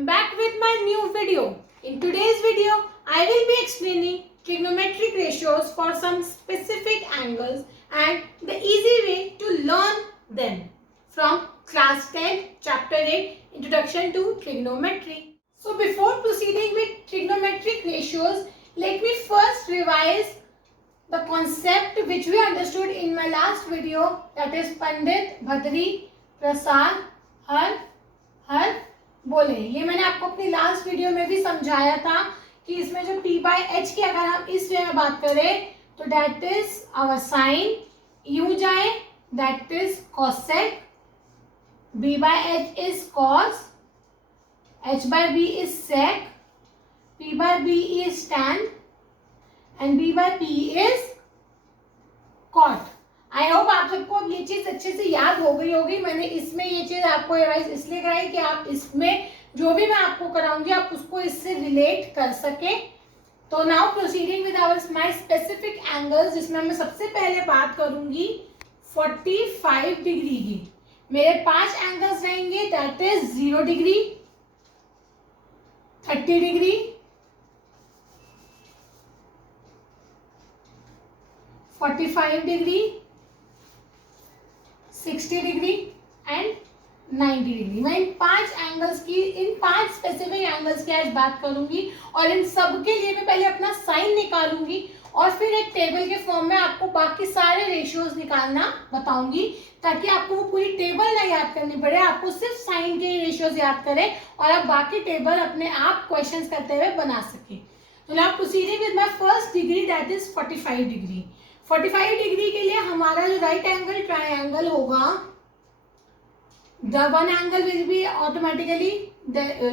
I'm back with my new video. In today's video, I will be explaining trigonometric ratios for some specific angles and the easy way to learn them from class 10 chapter 8 Introduction to Trigonometry. So before proceeding with trigonometric ratios, let me first revise the concept which we understood in my last video, that is Pandit, Bhadri, Prasad, हर बोले। ये मैंने आपको अपनी last video में भी समझाया था कि इसमें जो p बाई एच की अगर हम इस वे में बात करें तो डेट इज आवर साइन, यू जाए that is cosec, b by H is cos, h by B is sec, p by B is tan and b by p is cot. I hope आप सबको अब ये चीज अच्छे से याद हो गई होगी। मैंने इसमें ये चीज आपको रिवाइज इसलिए कराई कि आप इसमें जो भी मैं आपको कराऊंगी आप उसको इससे रिलेट कर सके। तो now proceeding with our my specific angles, जिसमें मैं सबसे पहले बात करूंगी 45 डिग्री की। मेरे 5 एंगल्स रहेंगे, that is 0 degree, 30 degree, 45 degree, 60 degree and 90 degree. मैं इन 5 एंगल्स की, इन 5 स्पेसिफिक एंगल्स की आज बात करूंगी और इन सब के लिए मैं पहले अपना साइन निकालूंगी और फिर एक टेबल के फॉर्म में आपको बाकी सारे रेशियोज निकालना बताऊंगी, ताकि आपको वो पूरी टेबल ना याद करनी पड़े, आपको सिर्फ साइन के रेशियोज याद करें और आप बाकी टेबल अपने आप क्वेश्चंस करते हुए बना सके। तो now proceeding with my first degree, that is 45 degree. 45 degree के लिए हमारा जो राइट एंगल ट्रायंगल होगा, the one angle will be automatically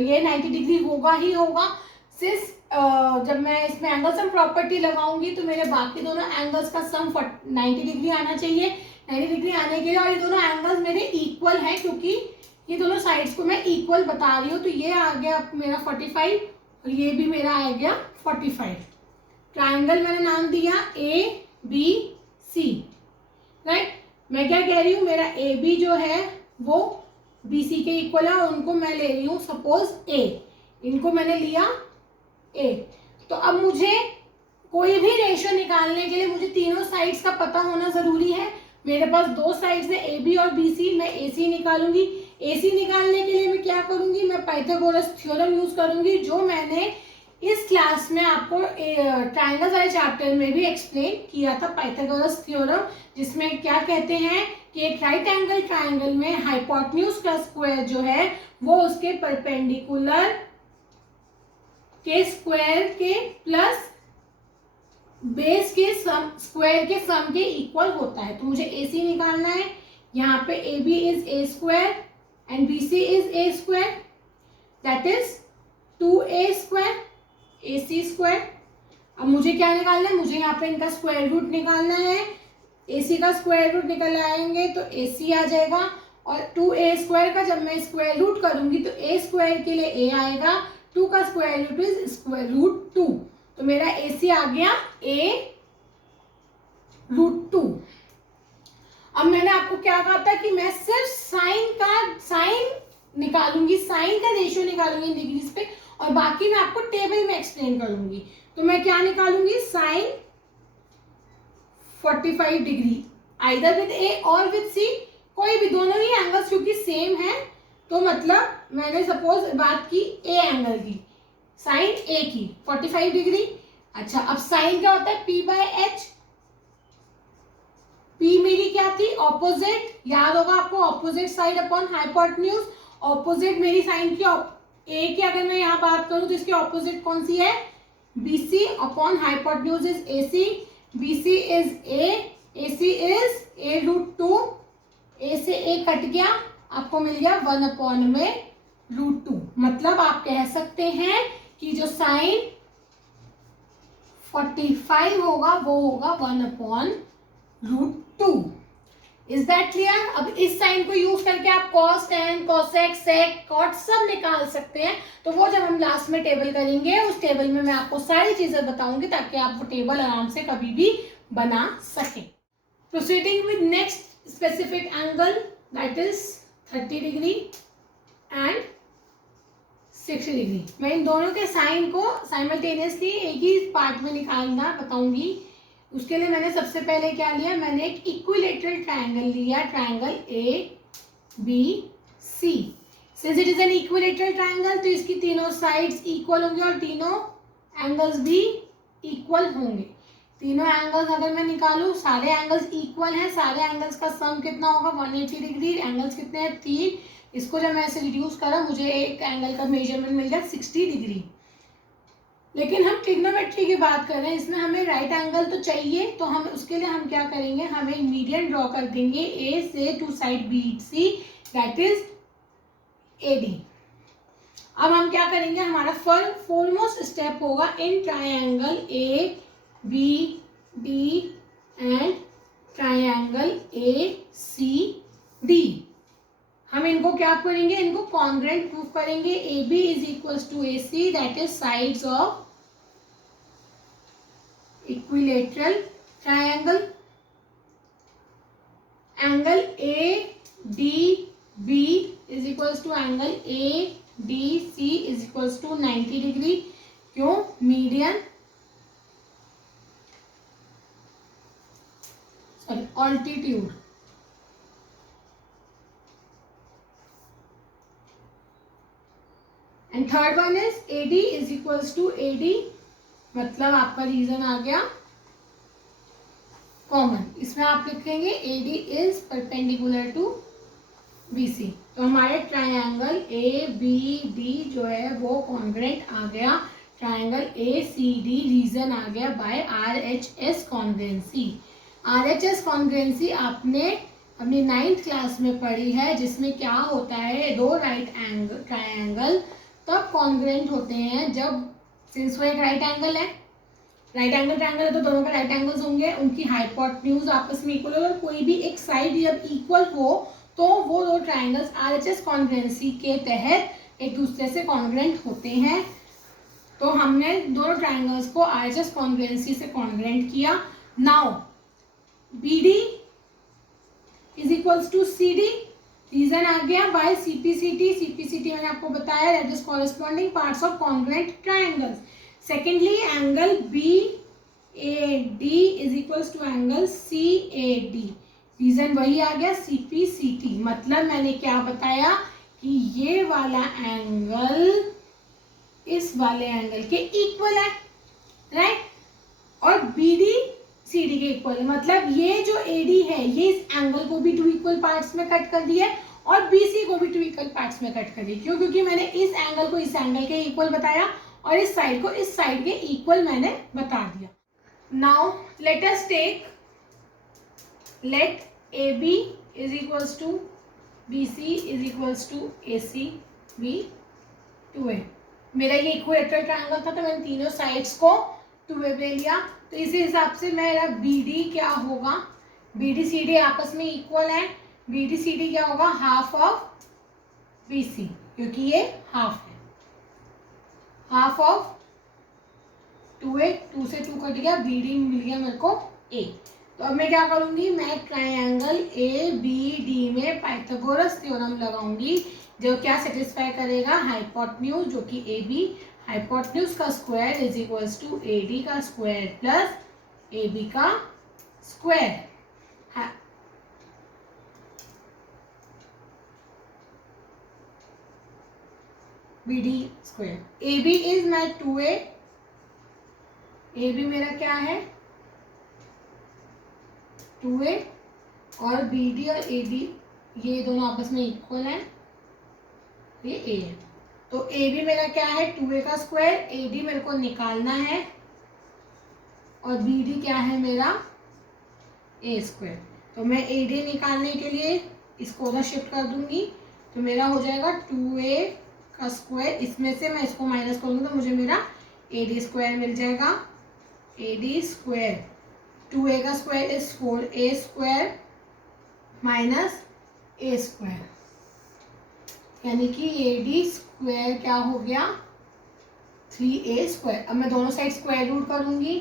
ये 90 डिग्री होगा ही होगा। सिर्फ जब मैं इसमें एंगल सम प्रॉपर्टी लगाऊंगी तो मेरे बाकी दोनों एंगल्स का सम 90 डिग्री आना चाहिए। 90 डिग्री आने के लिए, और ये दोनों एंगल्स मेरे इक्वल हैं क्योंकि ये दोनों साइड्स को मैं इक्वल बता रही हूँ। तो ये आ गया मेरा 45 और ये भी मेरा आ गया 45। ट्रायंगल मैंने नाम दिया ए बी सी, राइट। मैं क्या कह रही हूँ, मेरा ए बी जो है वो बी सी के इक्वल है और उनको मैं ले रही हूँ सपोज ए, इनको मैंने लिया ए। तो अब मुझे कोई भी रेशियो निकालने के लिए मुझे तीनों साइड्स का पता होना जरूरी है। मेरे पास 2 साइड्स है ए बी और बी सी, मैं ए सी निकालूंगी। ए सी निकालने के लिए मैं क्या करूंगी, मैं पाइथागोरस थ्योरम यूज करूंगी, जो मैंने इस क्लास में आपको ट्रायंगल्स वाले चैप्टर में भी एक्सप्लेन किया था, पाइथागोरस थ्योरम, जिसमें क्या कहते हैं कि एक राइट एंगल ट्रायंगल में हाइपोटेन्यूज का स्क्वायर जो है वो उसके परपेंडिकुलर के स्क्वायर के प्लस बेस के स्क्वायर के सम के इक्वल होता है। तो मुझे ए सी निकालना है। यहाँ पे A B is a square and B C is a square, that is 2a square A C square. अब मुझे क्या निकालना है, मुझे यहाँ पे इनका स्क्वायर रूट निकालना है। ए सी का स्क्वायर रूट निकल आएंगे तो ए सी आ जाएगा, और 2a स्क्वायर का जब मैं स्क्वायर रूट करूंगी तो a स्क्वायर के लिए a आएगा, 2 का square root is square root 2। तो मेरा ए सी आ गया a रूट 2। अब मैंने आपको क्या कहा था कि मैं सिर्फ साइन निकालूंगी, साइन का रेशियो निकालूंगी डिग्रीज पे, और बाकी मैं आपको टेबल में एक्सप्लेन करूंगी। तो मैं क्या निकालूंगी, साइन 45 डिग्री आइदर विद ए और विद सी, कोई भी, दोनों ही एंगल्स क्योंकि सेम है। तो मतलब मैंने सपोज बात की ए एंगल की, साइन ए की 45 डिग्री। अच्छा, अब साइन क्या होता है, पी बाय एच। पी मेरी क्या थी, ऑपोजिट, याद होगा आपको, opposite side upon hypotenuse. Opposite मेरी साइन की ए की अगर मैं यहाँ बात करूं तो इसकी ऑपोजिट कौन सी है, B C upon hypotenuse is A C, B C is A C is A root 2, A से ए कट गया, आपको मिल गया 1 अपॉन में रूट 2। मतलब आप कह सकते हैं कि जो साइन 45 होगा वो होगा 1 upon root 2। Is that clear. अब इस साइन को यूज करके आप cos, tan, cosec, sec, cot सब निकाल सकते हैं। तो वो जब हम लास्ट में टेबल करेंगे उस टेबल में मैं आपको सारी चीजें बताऊंगी ताकि आप वो टेबल आराम से कभी भी बना सकें। Proceeding with next specific angle, that is 30 degree and 60 degree. मैं इन दोनों के साइन को साइमल्टेनियसली एक ही पार्ट में निकालना बताऊंगी। उसके लिए मैंने सबसे पहले क्या लिया, मैंने एक इक्विलेटरल ट्रायंगल लिया, triangle A B C. Since it is an equilateral triangle तो इसकी तीनों साइड्स इक्वल होंगे और तीनों एंगल्स भी इक्वल होंगे। तीनों एंगल्स अगर मैं निकालूं, सारे एंगल्स इक्वल हैं, सारे एंगल्स का सम कितना होगा 180 डिग्री। एंगल्स कितने हैं 3। इसको जब मैं ऐसे रिड्यूस करा मुझे एक एंगल का मेजरमेंट मिल गया 60 डिग्री। लेकिन हम ट्रिग्नोमेट्री की बात कर रहे हैं, इसमें हमें राइट एंगल तो चाहिए, तो हम उसके लिए हम क्या करेंगे, हम एक मीडियन ड्रॉ कर देंगे ए से to side B C, that is AD। अब हम क्या करेंगे, हमारा फोरमोस्ट स्टेप होगा in triangle ABD and triangle ACD। हम इनको क्या करेंगे, इनको कॉन्ग्रुएंट प्रूफ करेंगे। AB is equals to AC, that is sides of equilateral triangle. Angle ADB is equals to angle ADC is equals to 90 degree. क्यों, median altitude. And third one is AD is equals to AD, मतलब आपका reason आ गया common. इसमें आप लिखेंगे AD is perpendicular to BC। तो हमारे ट्रायंगल ABD जो है वो कॉन्ग्रुएंट आ गया, ट्रायंगल ACD रीजन आ गया by RHS congruency. RHS congruency आपने अपनी 9th क्लास में पढ़ी है, जिसमें क्या होता है, दो राइट एंगल ट्रायंगल तब कॉन्ग्रुएंट होते हैं जब, सिंस वो एक राइट एंगल है, राइट एंगल ट्रायंगल है तो दोनों का राइट एंगल्स होंगे, उनकी हाइपोटेन्यूज आपस में इक्वल होगा, कोई भी एक साइड जब इक्वल हो तो वो दो ट्रायंगल्स RHS कॉन्ग्रुएंसी के तहत एक दूसरे से कॉन्ग्रुएंट होते हैं। तो हमने दोनों ट्रायंगल्स को RHS कॉन्ग्रुएंसी से कॉन्ग्रुएंट किया। Now BD is equals to CD, reason आ गया बाय CPCT। CPCT मैंने आपको बताया, that is corresponding parts of congruent triangles. Secondly angle BAD is equals to angle CAD, reason वही आ गया CPCT। मतलब मैंने क्या बताया कि ये वाला एंगल इस वाले एंगल के इक्वल है, राइट, और BD CD के इक्वल है। मतलब ये जो AD है ये इस एंगल को भी 2 इक्वल पार्ट्स में कट कर दिया और BC को भी 2 इक्वल पार्ट्स में कट कर दिया। क्यों, क्योंकि मैंने इस एंगल को इस एंगल के इक्वल बताया और इस साइड को इस साइड के इक्वल मैंने बता दिया। Now let us take, let AB is equals to BC is equals to AC be 2A। मेरा ये इक्विलेटरल ट्रायंगल था तो मैंने तीनों साइड्स को 2A ले लिया। तो इसी हिसाब से मेरा BD क्या होगा, BD CD आपस में इक्वल है, BD CD क्या होगा, हाफ ऑफ BC, क्योंकि ये हाफ है, हाफ ऑफ 2A, 2 से 2 कट गया, BD मिल गया मेरे को A। तो अब मैं क्या करूंगी, मैं ट्रायंगल ABD में पाइथागोरस थ्योरम लगाऊंगी, जो क्या सेटिस्फाई करेगा, हाइपोटेन्यूज जो कि AB, हाइपोटेन्यूज का square is equals to AD का स्क्वायर प्लस AB का square. BD square. AB is my 2A, AB मेरा क्या है 2A, और BD और AD ये दोनों आपस में इक्वल हैं, ये A है। तो AB मेरा क्या है 2A का स्क्वायर, AD मेरे को निकालना है, और BD क्या है मेरा A स्क्वायर। तो मैं AD निकालने के लिए इसको उधर शिफ्ट कर दूंगी, तो मेरा हो जाएगा 2A का स्क्वायर, इसमें से मैं इसको माइनस करूँगी तो मुझे मेरा AD स्क्वायर मिल जाएगा। AD स्क्वायर 2A का square is 4A square minus A square, यानी कि AD स्क्वायर क्या हो गया 3A स्क्वायर। अब मैं दोनों साइड स्क्वायर रूट करूंगी,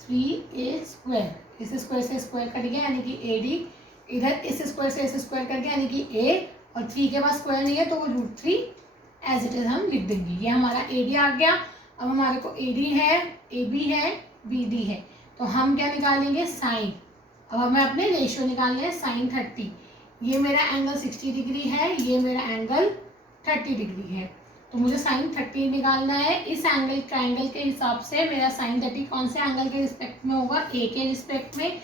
3A स्क्वायर, इस स्क्वायर से स्क्वायर कट गया यानी कि AD, इधर इस स्क्वायर से इस स्क्वायर कट गया यानी कि A, और 3 के पास स्क्वायर नहीं है तो वो √3 एज इट इज हम लिख देंगे। ये हमारा AD आ गया। अब हमारे को AD है, AB है, BD है, तो हम क्या निकालेंगे, साइन। अब हमें अपने रेशियो निकालने हैं, साइन 30। ये मेरा एंगल 60 डिग्री है, ये मेरा एंगल 30 डिग्री है, तो मुझे साइन 30 निकालना है। इस एंगल ट्राइंगल के हिसाब से मेरा साइन 30 कौन से एंगल के रिस्पेक्ट में होगा, A के रिस्पेक्ट में।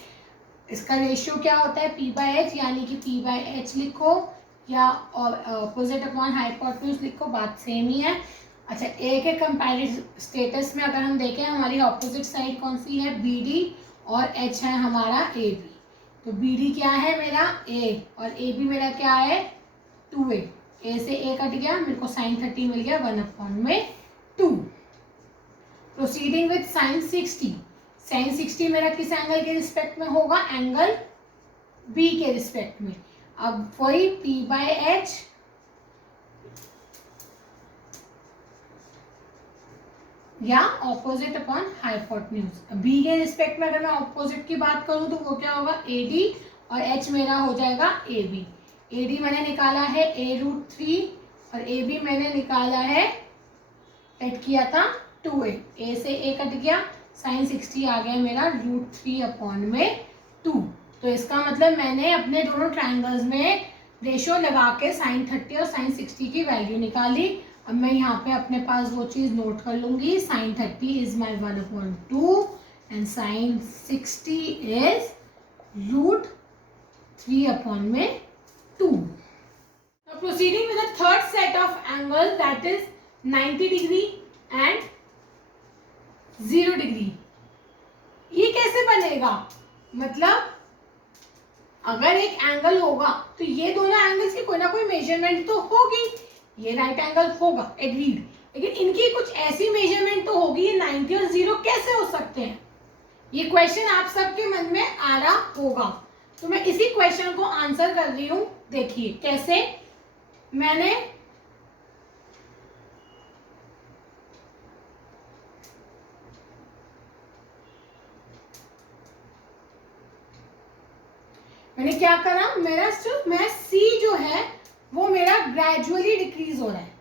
इसका रेशियो क्या होता है, P/H, यानी कि P/H लिखो या अपोजिट अपॉन हाइपोटेन्यूज लिखो, बात सेम ही है। अच्छा, ए के कंपैरिजन स्टेटस में अगर हम देखें, हमारी अपोजिट साइड कौन सी है, BD, और H है हमारा AB। तो BD क्या है मेरा, A, और AB मेरा क्या है, 2A। A से A कट गया, मेरे को साइन 30 मिल गया 1/2। Proceeding with sign 60। साइन 60 मेरा किस एंगल के रिस्पेक्ट में होगा, एंगल B के रिस्पेक्ट में। अब वही P/H या ऑपोजिट अपॉन हाइपोटेन्यूज। B के रिस्पेक्ट में अगर मैं ऑपोजिट की बात करूं तो वो क्या होगा, AD, और H मेरा हो जाएगा AB। AD मैंने निकाला है A√3 और AB मैंने निकाला है, एड किया था 2A। A से A कट गया, साइन 60 आ गया मेरा √3/2। तो इसका मतलब मैंने अपने दोनों ट्रायंगल्स में रेशियो लगा के साइन 30 और साइन 60 की वैल्यू निकाली। अब मैं यहाँ पे अपने पास वो चीज़ नोट कर लूँगी, sine 30 is my 1/2 and sine 60 is √3/2। Now proceeding with the third set of angle, that is 90 degree and 0 degree। ये कैसे बनेगा, मतलब अगर एक एंगल होगा तो ये दोनों एंगल्स की कोई ना कोई मेजरमेंट तो होगी। ये राइट एंगल होगा, एग्रीड, लेकिन इनकी कुछ ऐसी मेजरमेंट तो होगी। ये 90 और 0 कैसे हो सकते हैं, ये क्वेश्चन आप सबके मन में आ रहा होगा। तो मैं इसी क्वेश्चन को आंसर कर रही हूं। देखिए कैसे, मैंने क्या करा, मेरा C जो है वो मेरा ग्रेजुअली डिक्रीज हो रहा है।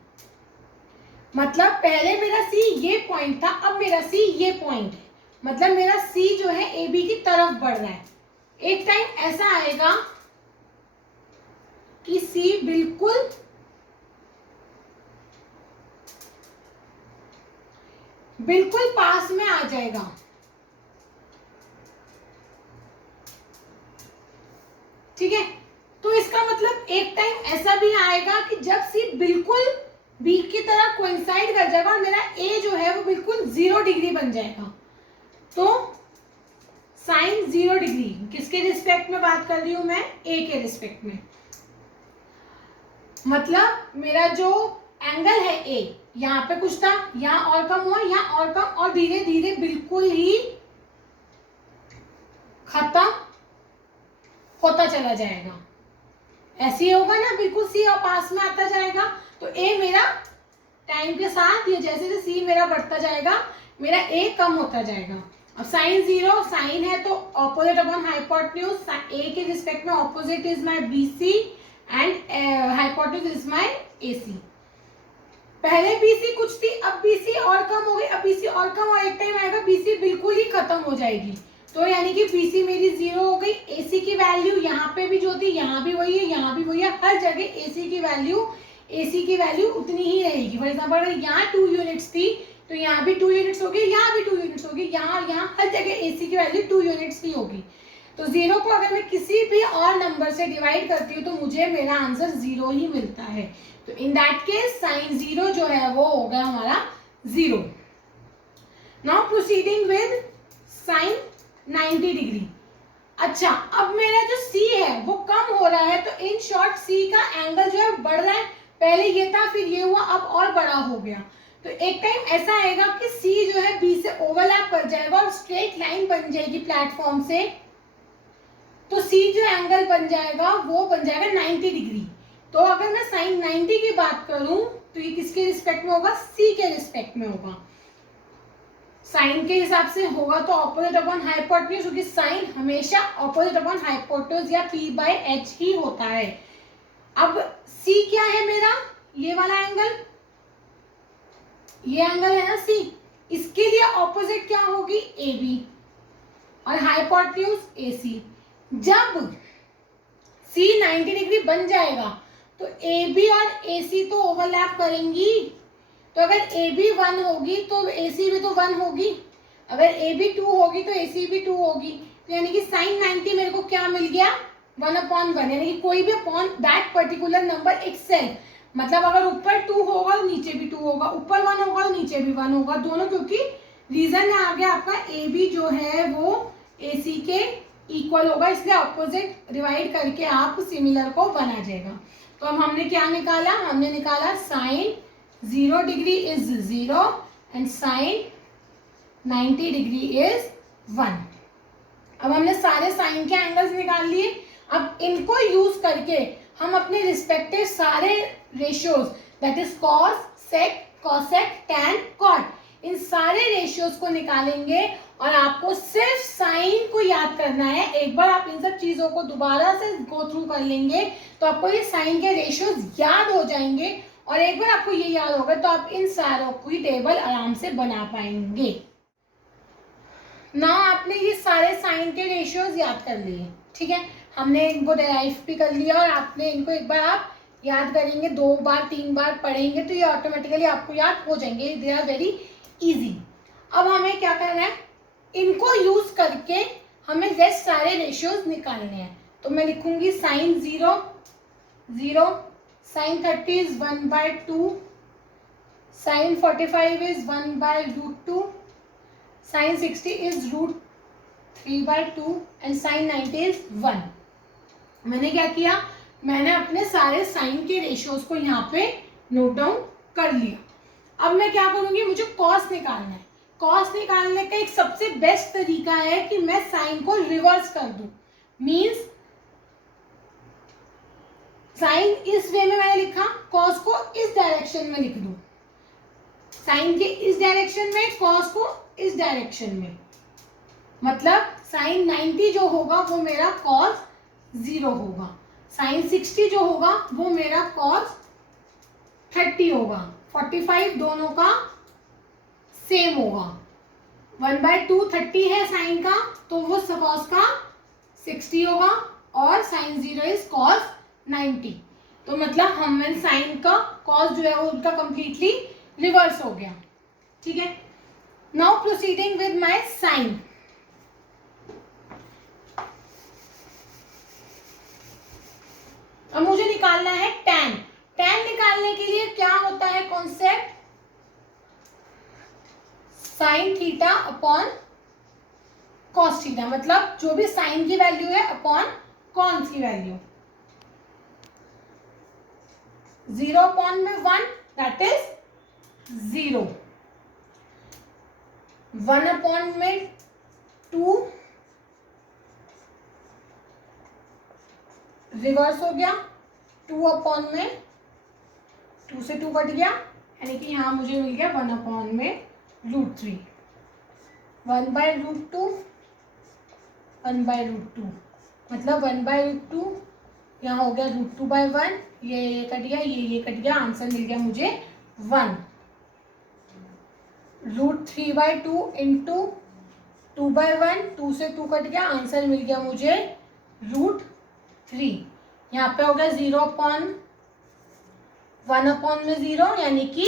मतलब पहले मेरा C ये पॉइंट था, अब मेरा C ये पॉइंट है, मतलब मेरा C जो है AB की तरफ बढ़ रहा है। एक टाइम ऐसा आएगा कि C बिल्कुल पास में आ जाएगा। ठीक है, तो इसका मतलब एक टाइम ऐसा भी आएगा कि जब C बिल्कुल B की तरह कोइंसाइड कर जाएगा और मेरा A जो है वो बिल्कुल 0 डिग्री बन जाएगा। तो साइन 0 डिग्री किसके रिस्पेक्ट में बात कर रही हूं मैं, A के रिस्पेक्ट में। मतलब मेरा जो एंगल है A, यहाँ पे कुछ था, यहाँ और कम हुआ, यहाँ और कम, और धीरे धीरे बिल्कुल ही खत्म होता चला जाएगा। ऐसे ही होगा ना, बिल्कुल C और पास में आता जाएगा। तो A मेरा टाइम के साथ ये जैसे जैसे C मेरा बढ़ता जाएगा, मेरा A कम होता जाएगा। अब साइन 0 साइन है तो ऑपोजिट अपॉन हाइपोटेन्यूज, A के रिस्पेक्ट में opposite is my BC and hypotenuse is my AC। पहले BC कुछ थी, अब BC और कम हो गई, अब BC और कम, और एक टाइम आएगा BC बिल्कुल ही खत्म हो जाएगी। तो यानी कि BC मेरी 0 हो गई। AC की वैल्यू यहाँ पे भी जो थी, यहाँ भी वही है, यहाँ भी वही है, हर जगह AC की वैल्यू उतनी ही रहेगी। फॉर एग्जाम्पल अगर यहाँ 2 यूनिट्स थी तो यहाँ भी 2 यूनिट्स होगी, यहाँ भी 2 यूनिट्स होगी, यहाँ हर जगह AC की वैल्यू 2 यूनिट्स ही होगी। तो 0 को अगर मैं किसी भी और नंबर से डिवाइड करती हूँ तो मुझे मेरा आंसर 0 ही मिलता है। तो इन दैट केस साइन 0 जो है वो हो गया हमारा 0। Now proceeding with sine 90 degree. अच्छा, अब मेरा जो C है वो कम हो रहा है, तो इन शॉर्ट C का एंगल जो है बढ़ रहा है। पहले ये था, फिर ये हुआ, अब और बड़ा हो गया। तो एक टाइम ऐसा आएगा कि C जो है B से ओवरलैप कर जाएगा और स्ट्रेट लाइन बन जाएगी प्लेटफॉर्म से। तो C जो एंगल बन जाएगा वो बन जाएगा 90 डिग्री। तो अगर मैं साइन 90 की बात करूं तो ये किसके रिस्पेक्ट में होगा, C के रिस्पेक्ट में होगा। साइन के हिसाब से होगा तो ऑपोजिट अपॉन हाइपोटेन्यूज, क्योंकि साइन हमेशा ऑपोजिट अपॉन हाइपोटेन्यूज या P/H ही होता है। अब C क्या है मेरा, ये वाला एंगल, ये एंगल है ना C, इसके लिए ऑपोजिट क्या होगी AB और हाइपोटेन्यूज AC। जब C 90 डिग्री बन जाएगा तो AB और AC तो ओवरलैप करेंगी, तो अगर AB 1 होगी तो AC भी तो 1 होगी, अगर AB 2 होगी तो AC भी 2 होगी, तो यानी कि sin 90 मेरे को क्या मिल गया 1/1, यानी कि कोई भी upon that particular number itself, मतलब अगर ऊपर 2 होगा तो नीचे भी 2 होगा, ऊपर 1 होगा तो नीचे भी 1 होगा, दोनों, क्योंकि रीजन आ गया आपका AB जो है वो AC के इक्वल होगा, इसलिए ऑपोजिट डिवाइड करके आप सिमिलर को बना जाएगा। तो अब हमने क्या निकाला, हमने निकाला sine 0 degree is 0 and sine 90 degree is 1। अब हमने सारे साइन के एंगल्स निकाल लिए। अब इनको यूज करके हम अपने रिस्पेक्टिव सारे ratios, that is cos, sec, cosec, tan, cot, इन सारे रेशियोज को निकालेंगे और आपको सिर्फ साइन को याद करना है। एक बार आप इन सब चीजों को दोबारा से गो थ्रू कर लेंगे तो आपको ये साइन के रेशियोज याद हो जाएंगे, और एक बार आपको ये याद होगा तो आप इन सारों की टेबल आराम से बना पाएंगे। ना आपने ये सारे साइन के रेशियोज याद कर लिए, ठीक है, हमने इनको डेराइव भी कर लिया और आपने इनको एक बार आप याद करेंगे, 2 बार 3 बार पढ़ेंगे तो ये ऑटोमेटिकली आपको याद हो जाएंगे, दे आर वेरी इजी। अब हमें क्या करना है, इनको यूज करके हमें रेस्ट सारे रेशियोज निकालने हैं। तो मैं लिखूंगी sine 0 0, sine 30 is 1/2, sine 45 is 1/√2, sine 60 is √3/2 and sine 90 is 1। मैंने क्या किया, मैंने अपने सारे साइन के रेशियोज को यहाँ पे नोट डाउन कर लिया। अब मैं क्या करूंगी, मुझे कॉस निकालना है। कॉस निकालने का एक सबसे बेस्ट तरीका है कि मैं साइन को रिवर्स कर दूं, मींस साइन इस वे में मैंने लिखा, कॉस को इस डायरेक्शन में लिख दूं, साइन के इस डायरेक्शन में, कॉस को इस डायरेक्शन में, मतलब साइन 90 जो होगा वो मेरा कॉस 0 होगा, साइन 60 जो होगा वो मेरा कॉस 30 होगा, 45 दोनों का सेम होगा, 1/2 30 है साइन का तो वो कॉस का 60 होगा, और साइन 0 इज कॉस 90। तो मतलब हमें साइन का कॉस जो है वो उनका कंप्लीटली रिवर्स हो गया, ठीक है। Now proceeding with my sine, अब मुझे निकालना है टैन। टैन निकालने के लिए क्या होता है concept, sine theta upon cos theta, मतलब जो भी साइन की वैल्यू है अपॉन कॉस की वैल्यू, 0 अपॉन में 1 दैट इज 0, 1 अपॉन में 2 रिवर्स हो गया, 2 अपॉन में 2 से 2 कट गया, यानी कि यहाँ मुझे मिल गया 1 अपॉन में √3, 1/√2 1/√2, मतलब 1/√2 यहाँ हो गया √2/1, ये कट गया, ये कट गया, आंसर मिल गया मुझे 1, √3/2 इंटू 2/1, 2 से 2 कट गया, आंसर मिल गया मुझे √3। यहाँ पे हो गया 0 अपॉन 1 अपॉन में 0, यानी कि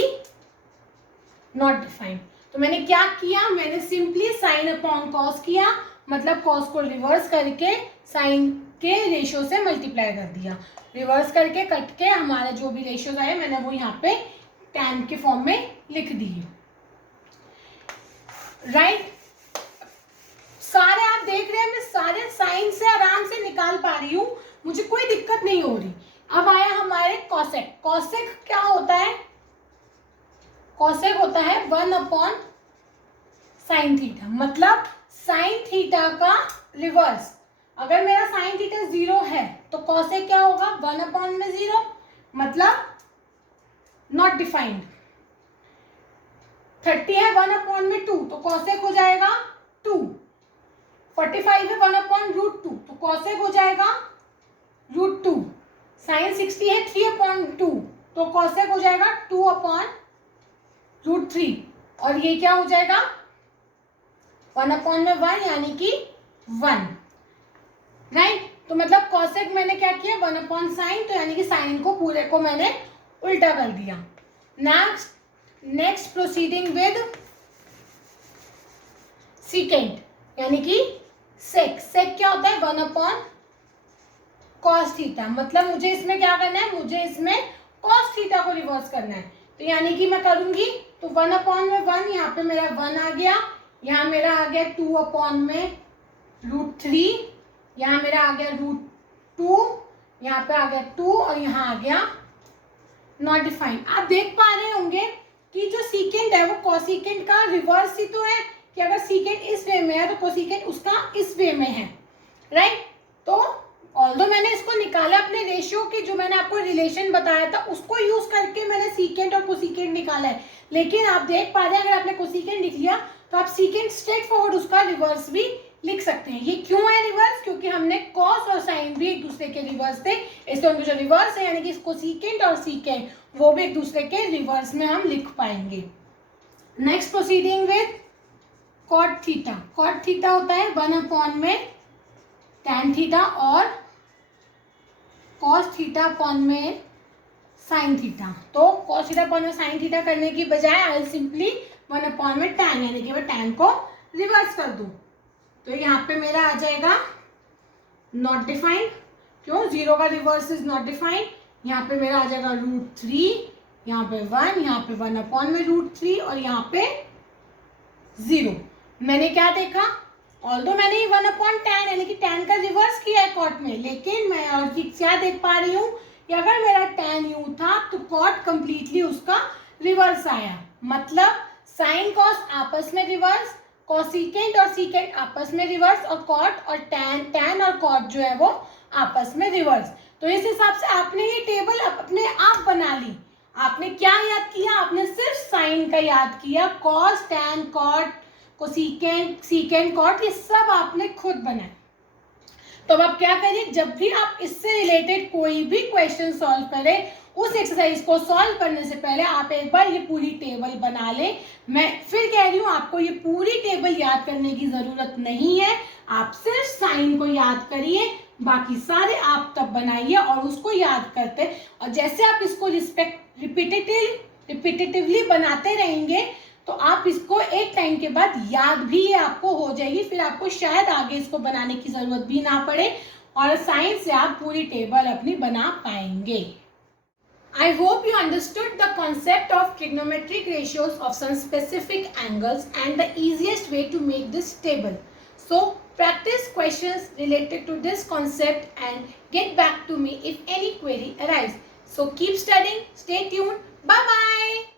नॉट डिफाइंड। तो मैंने क्या किया, मैंने सिंपली साइन अपॉन कॉस किया, मतलब कॉस को रिवर्स करके साइन के रेशियो से मल्टीप्लाई कर दिया, रिवर्स करके कट के हमारे जो भी रेशियोज आए मैंने वो यहाँ पे टैन के फॉर्म में लिख दिए, राइट। सारे आप देख रहे हैं मैं सारे साइन से आराम से निकाल पा रही हूँ, मुझे कोई दिक्कत नहीं हो रही। अब आया हमारे कॉसेक। कॉसेक क्या होता है, कॉसेक होता है 1 अपॉन साइन थीटा, मतलब साइन थीटा का रिवर्स। अगर मेरा साइन थीटा 0 है तो कॉसेक क्या होगा 1 अपॉन में 0, मतलब नॉट डिफाइंड। 30 है 1 अपॉन में 2 तो कॉसेक हो जाएगा 2, 45 है 1 अपॉन √2 तो कॉसेक हो जाएगा √2, साइन 60 है 3/2, तो कॉसेक हो जाएगा 2/√3, और ये क्या हो जाएगा 1/1 यानी कि 1, राइट। तो मतलब कॉसेक मैंने क्या किया 1/sin, तो यानी कि साइन को पूरे को मैंने उल्टा कर दिया। नेक्स्ट प्रोसीडिंग विद सीकेंट, यानी कि सेक क्या होता है 1/cos थीटा, मतलब मुझे इसमें क्या करना है, मुझे इसमें cos थीटा को रिवर्स करना है। तो यानी कि मैं करूंगी तो 1/1, यहाँ पे मेरा 1 आ गया, यहाँ मेरा आ गया 2/√3, यहाँ मेरा आ गया √2, यहाँ पे आ गया 2, और यहाँ आ गया नॉट डिफाइंड। आप देख पा रहे होंगे कि जो सीकेंट है वो कोसिकेंट का रिवर्स ही तो है, कि अगर सीकेंट इस वे में है तो कोसिकेंट उसका इस वे में है, राइट। तो ऑल्दो मैंने इसको निकाला अपने रेशियो के, जो मैंने आपको रिलेशन बताया था उसको यूज करके मैंने सीकेंट और कोसिकेंट निकाला है, लेकिन आप देख पा रहे हैं अगर आपने कोसिकेंट लिख लिया तो आप सीकेंट स्ट्रेट फॉरवर्ड उसका रिवर्स भी लिख सकते हैं। ये क्यों है रिवर्स, क्योंकि हमने कॉस और साइन भी एक दूसरे के रिवर्स थे, इसलिए उनके जो रिवर्स है यानी कि कोसिकेंट और सीकेंट वो भी एक दूसरे के रिवर्स में हम लिख पाएंगे। Next proceeding with cot theta. Cot theta होता है 1/tan थीटा, और कॉस थीटा अपॉन में साइन थीटा। तो कॉस थीटा अपॉन में साइन थीटा करने की बजाय आई सिंपली 1/tan, यानी कि मैं tan को रिवर्स कर दूं, तो यहाँ पे मेरा आ जाएगा नॉट डिफाइंड। क्यों, 0 का रिवर्स इज नॉट डिफाइंड। यहाँ पे मेरा आ जाएगा √3, यहाँ पे 1, यहाँ पे 1/√3, और यहाँ पे 0। मैंने क्या देखा, ऑल्दो मैंने 1/tan यानी कि tan का रिवर्स किया है कॉट में, लेकिन मैं और क्या देख पा रही हूँ कि अगर मेरा tan यूं था तो कॉट कंप्लीटली उसका रिवर्स आया, मतलब साइन कॉस आपस में रिवर्स, कोसिकेंट और सीकेंट आपस में रिवर्स, और कॉट और tan और कॉट जो है वो आपस में रिवर्स। तो इस हिसाब से आपने ये टेबल अपने आप बना ली। आपने क्या याद किया, आपने सिर्फ साइन का याद किया, cos tan cot cosecant secant cot ये सब आपने खुद बनाया। तो अब आप क्या करिए, जब भी आप इससे रिलेटेड कोई भी क्वेश्चन सॉल्व करें, उस एक्सरसाइज को सॉल्व करने से पहले आप एक बार ये पूरी टेबल बना लें। मैं फिर कह रही हूँ आपको ये पूरी टेबल याद करने की जरूरत नहीं है, आप सिर्फ साइन को याद करिए, बाकी सारे आप तब बनाइए और उसको याद करते, और जैसे आप इसको रिपीटेटिवली बनाते रहेंगे तो आप इसको एक टाइम के बाद याद भी आपको हो जाएगी, फिर आपको शायद आगे इसको बनाने की जरूरत भी ना पड़े, और साइंस से आप पूरी टेबल अपनी बना पाएंगे। I hope you understood the concept of trigonometric ratios of some specific angles and the easiest way to make this table. So practice questions related to this concept and get back to me if any query arises. So keep studying, stay tuned, bye bye.